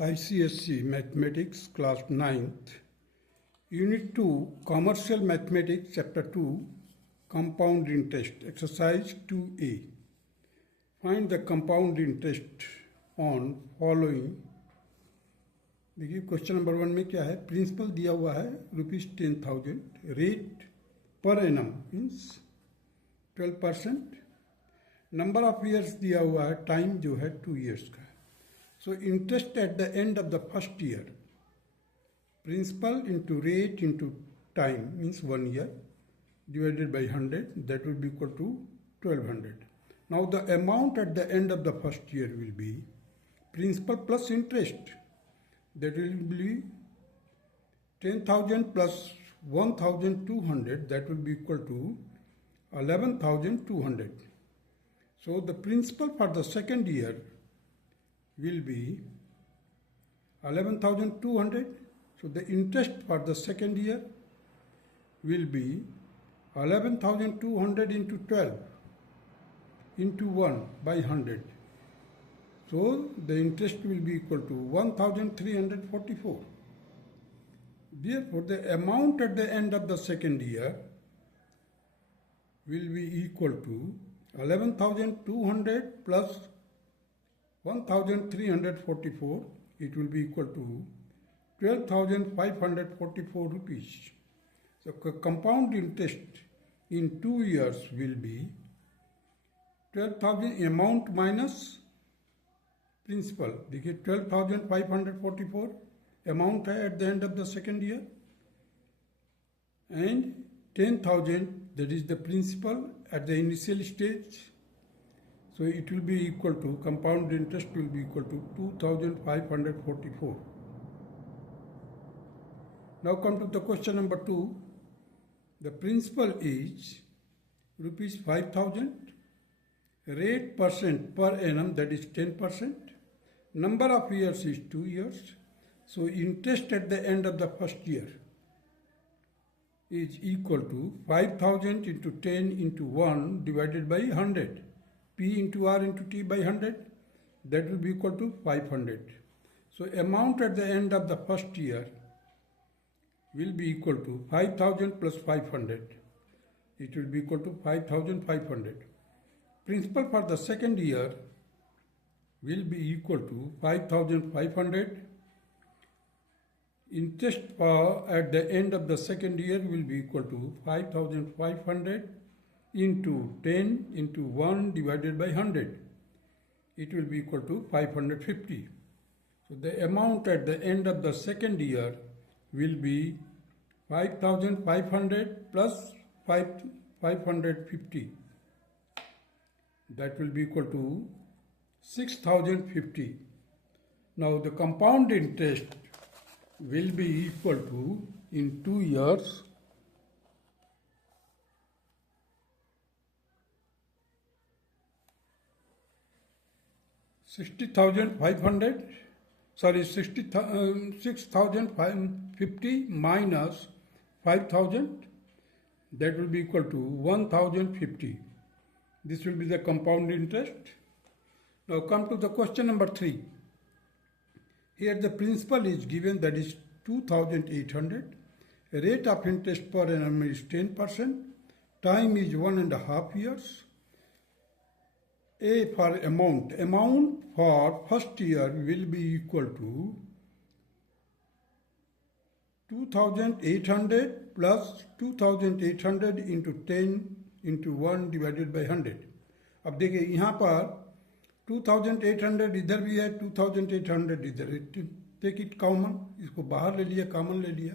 ICSE Mathematics Class 9th, Unit 2 Commercial Mathematics Chapter 2 Compound Interest Exercise 2A. Find the compound interest on following. देखिए question number 1 में क्या है, principal दिया हुआ है ₹10,000, rate per annum means 12%, number of years दिया हुआ है, टाइम जो है 2 years का है. So interest at the end of the first year, principal into rate into time means 1 year divided by 100, that will be equal to 1200. Now the amount at the end of the first year will be principal plus interest, that will be 10,000 plus 1,200, that will be equal to 11,200. So the principal for the second year will be 11,200. So the interest for the second year will be 11,200 into 12 into 1 by 100. So the interest will be equal to 1,344. Therefore, the amount at the end of the second year will be equal to 11,200 plus 1,344, it will be equal to 12,544 rupees. So compound interest in 2 years will be 12,000 amount minus principal. देखिए 12,544 amount है at the end of the second year, and 10,000, that is the principal at the initial stage. So it will be equal to, compound interest will be equal to 2,544. Now come to the question number 2. The principal is ₹5,000. Rate percent per annum, that is 10%. Number of years is 2 years. So interest at the end of the first year is equal to 5,000 into 10 into 1 divided by 100. P into R into T by 100, that will be equal to 500. So amount at the end of the first year will be equal to 5,000 plus 500. It will be equal to 5,500. Principal for the second year will be equal to 5,500. Interest at the end of the second year will be equal to 5,500 into 10 into 1 divided by 100. It will be equal to 550. So the amount at the end of the second year will be 5,500 plus 550. That will be equal to 6,050. Now the compound interest will be equal to, in 2 years, 6,550 minus 5,000, that will be equal to 1,050. This will be the compound interest. Now come to the question number 3. Here the principal is given, that is 2,800. Rate of interest per annum is 10%. Time is 1.5 years. A for amount. Amount for first year will be equal to 2,800 plus 2,800 into 10 into 1 divided by 100. अब देखिए यहाँ पर 2,800 इधर भी है, 2,800 इधर. Take it common, इसको बाहर ले लिया, common ले लिया.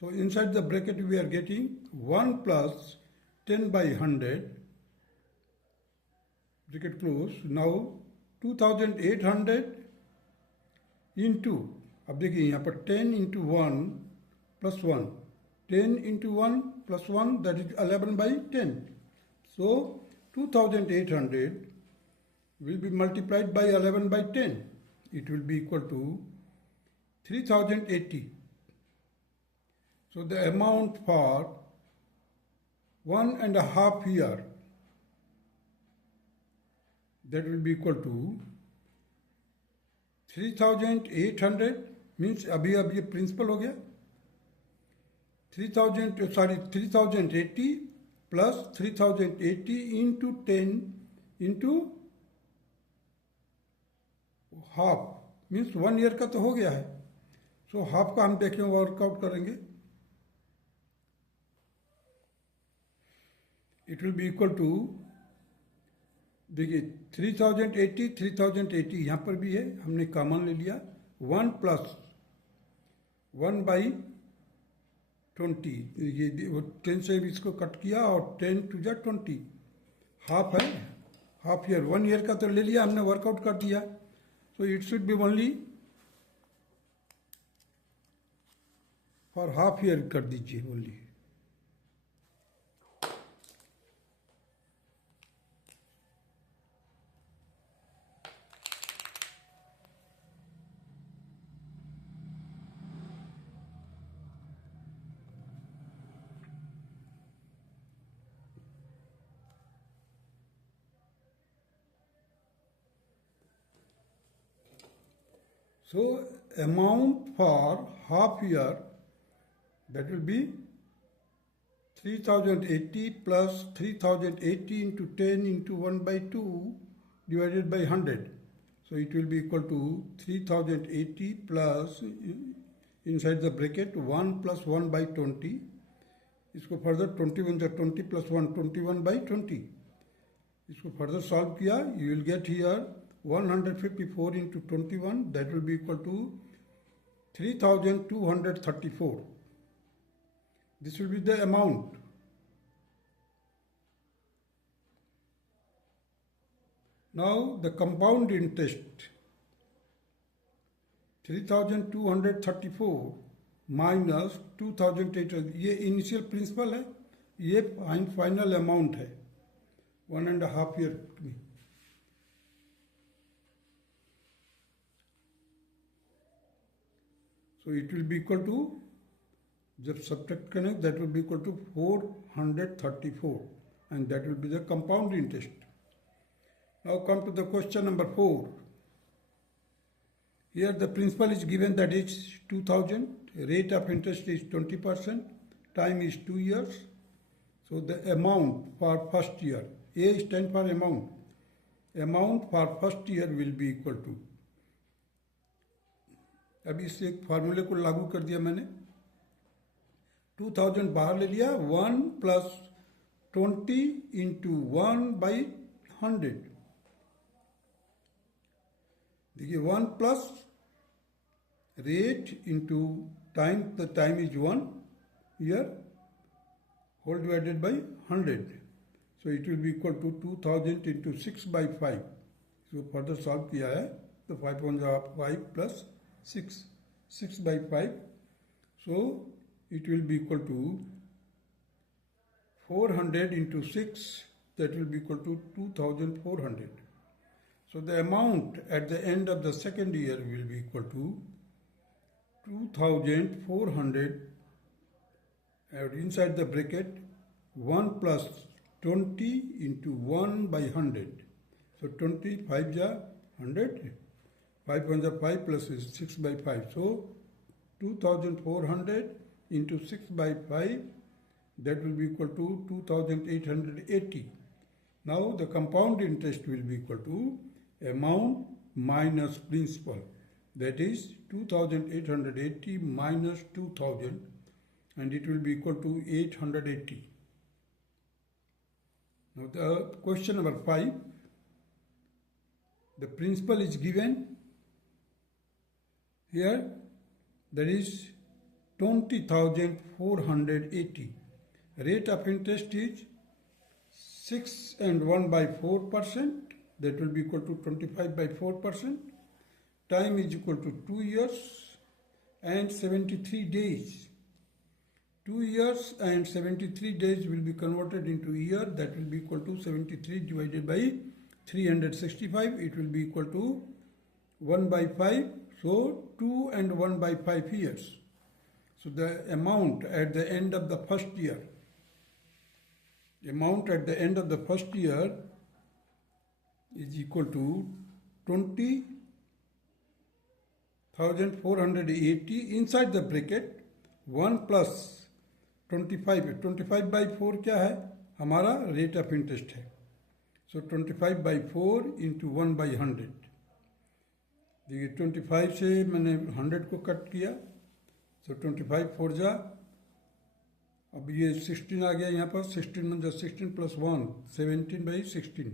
So inside the bracket we are getting 1 plus 10 by 100. Bracket close. Now 2,800 into, अब देखिए यहाँ पर 10 into 1 plus 1. 10 into 1 plus 1, that is 11 by 10. So 2,800 will be multiplied by 11 by 10. It will be equal to 3,080. So the amount for 1.5 year, that will be equal to 3800 means अभी अब ये principal हो गया 3080 plus 3080 into 10 into half means 1 year का तो हो गया है. सो हाफ का हम देखें वर्कआउट करेंगे. It will be equal to देखिए 3080 यहाँ पर भी है हमने कॉमन ले लिया 1 प्लस 1/20 ये 10 से इसको कट किया और 10 टू जा 20 हाफ है हाफ ईयर 1 ईयर का तो ले लिया हमने वर्कआउट कर दिया. So it should be only for half year कर दीजिए only. So amount for half year that will be 3080 plus 3080 into 10 into 1/2 divided by 100. So it will be equal to 3080 plus inside the bracket 1 plus 1/20. इसको further 21 जा 20 plus 1 21/20. इसको further solve किया you will get here 154 into 21 that will be equal to 3234. This will be the amount. Now the compound interest 3234 minus 2800 ये initial principal है ये final amount है 1.5 year में. So it will be equal to जब subtract करें that will be equal to 434 and that will be the compound interest. Now come to the question number 4. Here the principal is given that is 2000, rate of interest is 20%, time is 2 years. So the amount for first year, A stands for amount. Amount for first year will be equal to अभी इससे एक फार्मूले को लागू कर दिया मैंने 2000 बाहर ले लिया 1 प्लस 20 इंटू 1/100 देखिए 1 plus rate into time the time is 1 year whole divided by 100. So it will be equal to 2000 into 6/5. इसको फर्दर सॉल्व किया है तो 5 plus 6/5. So it will be equal to 400 into 6 that will be equal to 2400. So the amount at the end of the second year will be equal to 2400 and inside the bracket 1 plus 20 into 1/100. So 25 ja 100 5 1 5 plus is 6/5. So 2400 into 6/5 that will be equal to 2880. Now the compound interest will be equal to amount minus principal. That is 2880 minus 2000 and it will be equal to 880. Now the question number 5. The principal is given. Here there is 20,480. Rate of interest is 6 and 1/4%. That will be equal to 25/4%. Time is equal to 2 years and 73 days. 2 years and 73 days will be converted into year. That will be equal to 73 divided by 365. It will be equal to 1/5. So 2 and 1/5 years. So the amount at the end of the first year, is equal to 20 1480 inside the bracket 1 plus 25. 25 by 4 क्या है? हमारा rate of interest है. सो 25 by 4 into 1 by 100. देखिए 25 से मैंने 100 को cut किया. सो 25 4 जा. अब ये 16 आ गया यहाँ पर. 16 मतलब 16 plus 1 17 by 16.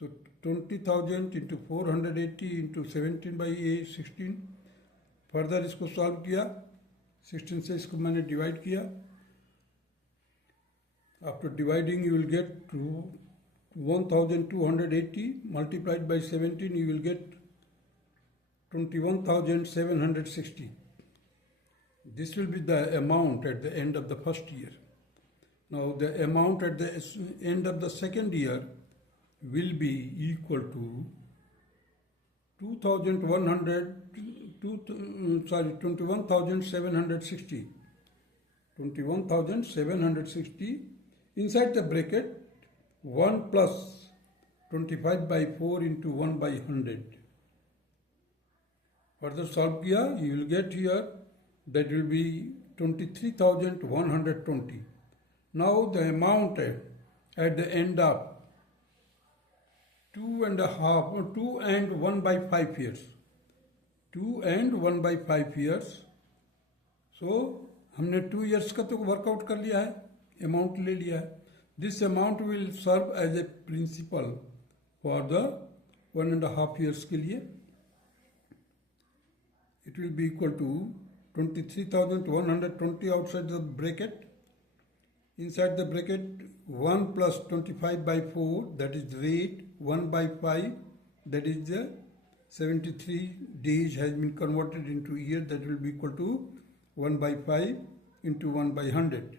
So 20,000 into 480 into 17 by 16. Further इसको सॉल्व किया. 16 से इसको मैंने डिवाइड किया. After dividing you will get 1280 multiplied by 17 you will get 21,760. This will be the amount at the end of the first year. Now the amount at the end of the second year will be equal to 21,760. 21,760 inside the bracket 1 plus 25 by 4 into 1 by 100. Further solve किया, you will get here that will be 23,120. Now the amount at the end of 2 and 1 by 5 years. 2 and 1 by 5 years. So हमने 2 years का तो workout कर लिया है, amount ले लिया है. This amount will serve as a principal for the 1.5 years के लिए. It will be equal to 23,120 outside the bracket. Inside the bracket 1 plus 25 by 4, that is the rate. 1 by 5, that is the 73 days has been converted into year. That will be equal to 1 by 5 into 1 by 100.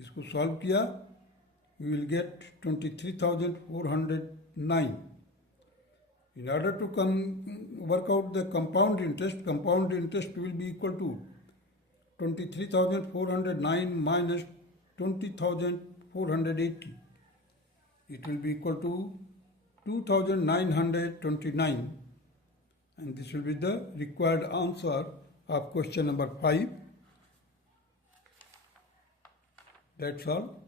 इसको solve किया, you will get 23,409. In order to work out the compound interest will be equal to 23,409 minus 20,480. It will be equal to 2,929, and this will be the required answer of question number 5. That's all.